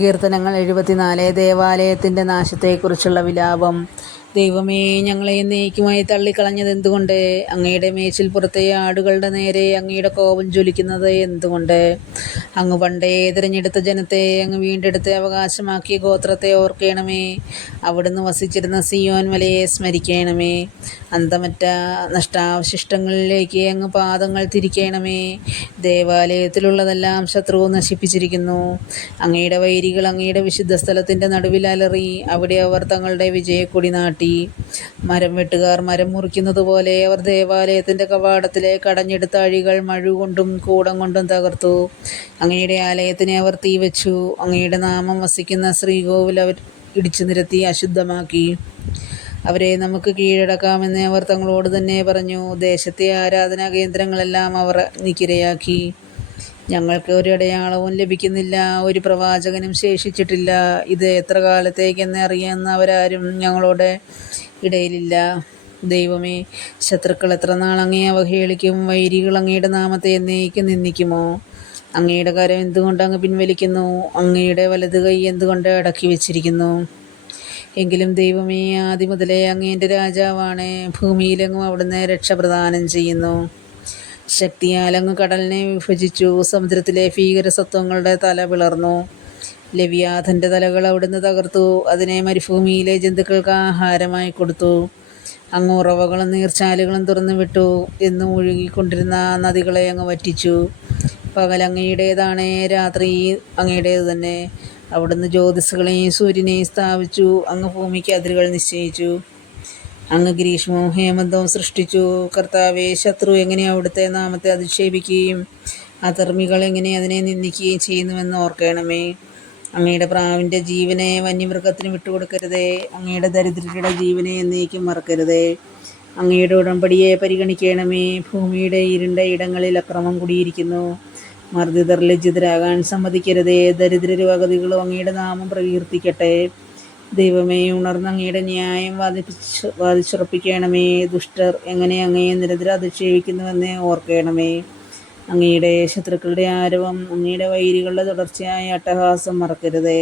കീർത്തനങ്ങൾ 74. ദേവാലയത്തിൻ്റെ നാശത്തെക്കുറിച്ചുള്ള വിലാപം. ദൈവമേ, ഞങ്ങളെ എന്നേക്കുമായി തള്ളിക്കളഞ്ഞത് എന്തുകൊണ്ട്? അങ്ങയുടെ മേച്ചിൽപ്പുറത്തെ ആടുകളുടെ നേരെ അങ്ങയുടെ കോപം ജ്വലിക്കുന്നത് എന്തുകൊണ്ട്? അങ്ങ് പണ്ടേ തിരഞ്ഞെടുത്ത ജനത്തെ, അങ്ങ് വീണ്ടെടുത്ത് അവകാശമാക്കിയ ഗോത്രത്തെ ഓർക്കണമേ. അവിടുന്ന് വസിച്ചിരുന്ന സിയോൻ മലയെ സ്മരിക്കണമേ. അന്തമറ്റ നഷ്ടാവശിഷ്ടങ്ങളിലേക്ക് അങ്ങ് പാദങ്ങൾ തിരിക്കണമേ. ദേവാലയത്തിലുള്ളതെല്ലാം ശത്രു നശിപ്പിച്ചിരിക്കുന്നു. അങ്ങയുടെ വൈരികൾ അങ്ങയുടെ വിശുദ്ധ സ്ഥലത്തിൻ്റെ നടുവിൽ അലറി. അവിടെ അവർ തങ്ങളുടെ വിജയക്കൊടി നാട്ടി. മരം വെട്ടുകാർ മരം മുറിക്കുന്നത് പോലെ അവർ ദേവാലയത്തിൻ്റെ കവാടത്തിലെ കടഞ്ഞെടുത്ത അഴികൾ മഴുകൊണ്ടും കൂടം കൊണ്ടും തകർത്തു. അങ്ങയുടെ ആലയത്തിനെ അവർ തീവച്ചു. അങ്ങയുടെ നാമം വസിക്കുന്ന ശ്രീകോവിൽ അവർ ഇടിച്ചു നിരത്തി അശുദ്ധമാക്കി. അവരെ നമുക്ക് കീഴടക്കാമെന്ന് അവർ തങ്ങളോട് തന്നെ പറഞ്ഞു. ദേശത്തെ ആരാധനാ കേന്ദ്രങ്ങളെല്ലാം അവർ നിക്കിരയാക്കി. ഞങ്ങൾക്ക് ഒരു അടയാളവും ലഭിക്കുന്നില്ല, ഒരു പ്രവാചകനും ശേഷിച്ചിട്ടില്ല. ഇത് എത്ര കാലത്തേക്കെന്ന് അറിയുന്നവരാരും ഞങ്ങളുടെ ഇടയിലില്ല. ദൈവമേ, ശത്രുക്കൾ എത്ര നാൾ അങ്ങയെ അവഹേളിക്കും? വൈരികൾ അങ്ങയുടെ നാമത്തെ എന്നേക്കും നിന്ദിക്കുമോ? അങ്ങയുടെ കരം എന്തുകൊണ്ട് അങ്ങ് പിൻവലിക്കുന്നു? അങ്ങയുടെ വലത് കൈ എന്തുകൊണ്ട് അടക്കി വെച്ചിരിക്കുന്നു? എങ്കിലും ദൈവമേ, ആദ്യം മുതലേ അങ്ങേൻ്റെ രാജാവാണ്. ഭൂമിയിലെങ്ങും അവിടുന്ന് രക്ഷ പ്രദാനം ചെയ്യുന്നു. ശക്തിയാൽ അങ്ങ് കടലിനെ വിഭജിച്ചു. സമുദ്രത്തിലെ ഭീകരസത്വങ്ങളുടെ തല പിളർന്നു. ലെവിയാഥൻ്റെ തലകൾ അവിടുന്ന് തകർത്തു. അതിനെ മരുഭൂമിയിലെ ജന്തുക്കൾക്ക് ആഹാരമായി കൊടുത്തു. അങ്ങ് ഉറവകളും നീർച്ചാലുകളും തുറന്നു വിട്ടു. എന്നും ഒഴുകിക്കൊണ്ടിരുന്ന നദികളെ അങ്ങ് വറ്റിച്ചു. പകൽ അങ്ങയുടേതാണ്, രാത്രി അങ്ങയുടേത് തന്നെ. അവിടുന്ന് ജ്യോതിസ്സുകളെയും സൂര്യനെയും സ്ഥാപിച്ചു. അങ്ങ് ഭൂമിക്ക് അതിരുകൾ നിശ്ചയിച്ചു. അങ്ങ് ഗ്രീഷ്മവും ഹേമന്തവും സൃഷ്ടിച്ചു. കർത്താവേ, ശത്രു എങ്ങനെ അവിടുത്തെ നാമത്തെ അധിക്ഷേപിക്കുകയും അധർമ്മികൾ എങ്ങനെ അതിനെ നിന്ദിക്കുകയും ചെയ്യുന്നുവെന്ന് ഓർക്കണമേ. അങ്ങയുടെ പ്രാവിൻ്റെ ജീവനെ വന്യമൃഗത്തിന് വിട്ടുകൊടുക്കരുതേ. അങ്ങയുടെ ദരിദ്രരുടെ ജീവനെ എന്നേക്കും മറക്കരുതേ. അങ്ങയുടെ ഉടമ്പടിയെ പരിഗണിക്കണമേ. ഭൂമിയുടെ ഇരുണ്ട ഇടങ്ങളിൽ അക്രമം കുടിയിരിക്കുന്നു. മർദ്ദിതർ ലജ്ജിതരാകാൻ സമ്മതിക്കരുതേ. ദരിദ്രരും അഗതികളും അങ്ങയുടെ നാമം പ്രകീർത്തിക്കട്ടെ. ദൈവമേ, ഉണർന്ന് അങ്ങയുടെ ന്യായം വാദിച്ചുറപ്പിക്കണമേ. ദുഷ്ടർ എങ്ങനെ അങ്ങയെ നിരന്തരം അധിക്ഷേപിക്കുന്നുവെന്ന് ഓർക്കണമേ. അങ്ങയുടെ ശത്രുക്കളുടെ ആരവം, അങ്ങയുടെ വൈരികളുടെ തുടർച്ചയായ അട്ടഹാസം മറക്കരുതേ.